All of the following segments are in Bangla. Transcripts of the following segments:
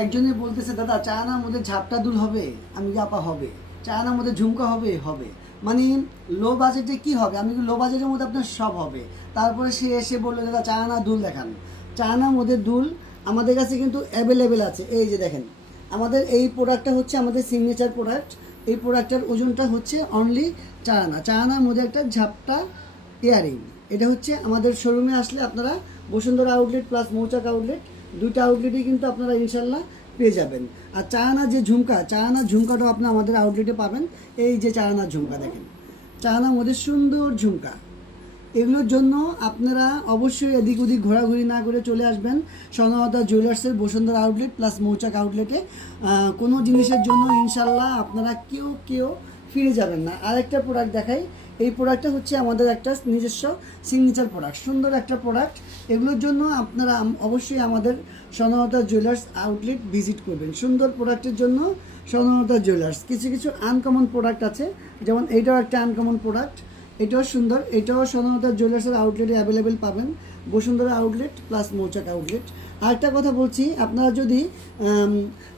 একজনে বলতেছে দাদা চায়নার মধ্যে ঝাপটা দুল হবে, আমি কি আপা হবে। চায়নার মধ্যে ঝুমকা হবে, হবে মানে লো বাজেটে কি হবে, আমি লো বাজেটের মধ্যে আপনার সব হবে। তারপরে সে এসে বললো দাদা চায়না দুল দেখান। চায়নার মধ্যে দুল আমাদের কাছে কিন্তু অ্যাভেলেবেল আছে। এই যে দেখেন, আমাদের এই প্রোডাক্টটা হচ্ছে আমাদের সিগনেচার প্রোডাক্ট। এই প্রোডাক্টের ওজনটা হচ্ছে অনলি চায়নার মধ্যে একটা ঝাপটা ইয়ারিং। এটা হচ্ছে আমাদের শোরুমে আসলে আপনারা বসুন্ধরা আউটলেট প্লাস মৌচাক আউটলেট, দুইটা আউটলেটই কিন্তু আপনারা ইনশাল্লাহ পেয়ে যাবেন। আর চায়না যে ঝুমকা, চায়না ঝুমকাটাও আপনি আমাদের আউটলেটে পাবেন। এই যে চায়না ঝুমকা দেখেন, চায়নার মধ্যে সুন্দর ঝুমকা। এগুলোর জন্য আপনারা অবশ্যই এদিক ওদিক ঘোরাঘুরি না করে চলে আসবেন স্বর্ণলতা জুয়েলার্সের বসুন্ধরা আউটলেট প্লাস মৌচাক আউটলেটে। কোনো জিনিসের জন্য ইনশাল্লাহ আপনারা কেউ ফিরে যাবেন না। আরেকটা প্রোডাক্ট দেখাই। এই প্রোডাক্টটা হচ্ছে আমাদের একটা নিজস্ব সিগনেচার প্রোডাক্ট, সুন্দর একটা প্রোডাক্ট। এগুলোর জন্য আপনারা অবশ্যই আমাদের স্বর্ণলতা জুয়েলার্স আউটলেট ভিজিট করবেন। সুন্দর প্রোডাক্টের জন্য স্বর্ণলতা জুয়েলার্স। কিছু কিছু আনকমন প্রোডাক্ট আছে, যেমন এইটাও একটা আনকমন প্রোডাক্ট, এটাও সুন্দর। এটাও স্বর্ণলতা জুয়েলার্সের আউটলেটে অ্যাভেলেবেল পাবেন, বসুন্ধরা আউটলেট প্লাস মৌচাক আউটলেট। আরেকটা কথা বলছি, আপনারা যদি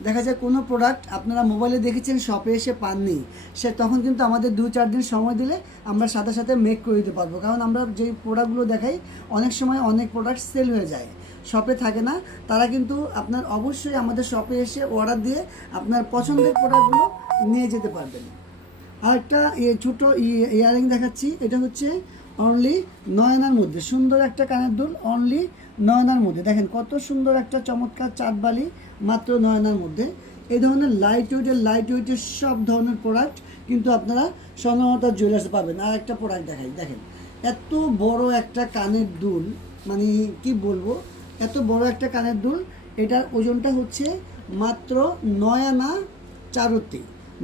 দেখা যায় কোনো প্রোডাক্ট আপনারা মোবাইলে দেখেছেন শপে এসে পাননি, সে তখন কিন্তু আমাদের 2-4 দিন সময় দিলে আমরা সাথে সাথে মেক করে দিতে পারবো। কারণ আমরা যেই প্রোডাক্টগুলো দেখাই অনেক সময় অনেক প্রোডাক্ট সেল হয়ে যায়, শপে থাকে না। তারা কিন্তু আপনার অবশ্যই আমাদের শপে এসে অর্ডার দিয়ে আপনার পছন্দের প্রোডাক্টগুলো নিয়ে যেতে পারবেন। আর একটা ছোটো ইয়ারিং দেখাচ্ছি। এটা হচ্ছে অনলি নয়নার মধ্যে সুন্দর একটা কানের দুল, অনলি নয়নার মধ্যে। দেখেন কত সুন্দর একটা চমৎকার চাঁদবালি, মাত্র নয়নার মধ্যে। এই ধরনের লাইট ওয়েটের সব ধরনের প্রোডাক্ট কিন্তু আপনারা স্বর্ণলতা জুয়েলার্সে পাবেন। আর একটা প্রোডাক্ট দেখাই, দেখেন এত বড় একটা কানের দুল, মানে কি বলবো, এত বড় একটা কানের দুল। এটার ওজনটা হচ্ছে মাত্র 9 আনা 4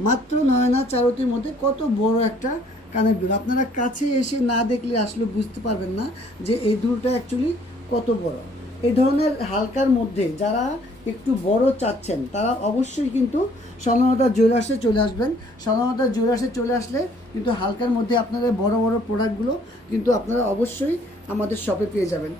মাত্র 9 আনা 4 মধ্যে কত বড় একটা কানের দুল। আপনারা কাছে এসে না দেখলে আসলে বুঝতে পারবেন না যে এই দুলটা অ্যাকচুয়ালি কত বড়। এই ধরনের হালকার মধ্যে যারা একটু বড় চাচ্ছেন তারা অবশ্যই কিন্তু স্বর্ণলতা জুয়েলার্সে চলে আসবেন। স্বর্ণলতা জুয়েলার্সে চলে আসলে কিন্তু হালকার মধ্যে আপনাদের বড় বড় প্রোডাক্টগুলো কিন্তু আপনারা অবশ্যই আমাদের শপে পেয়ে যাবেন।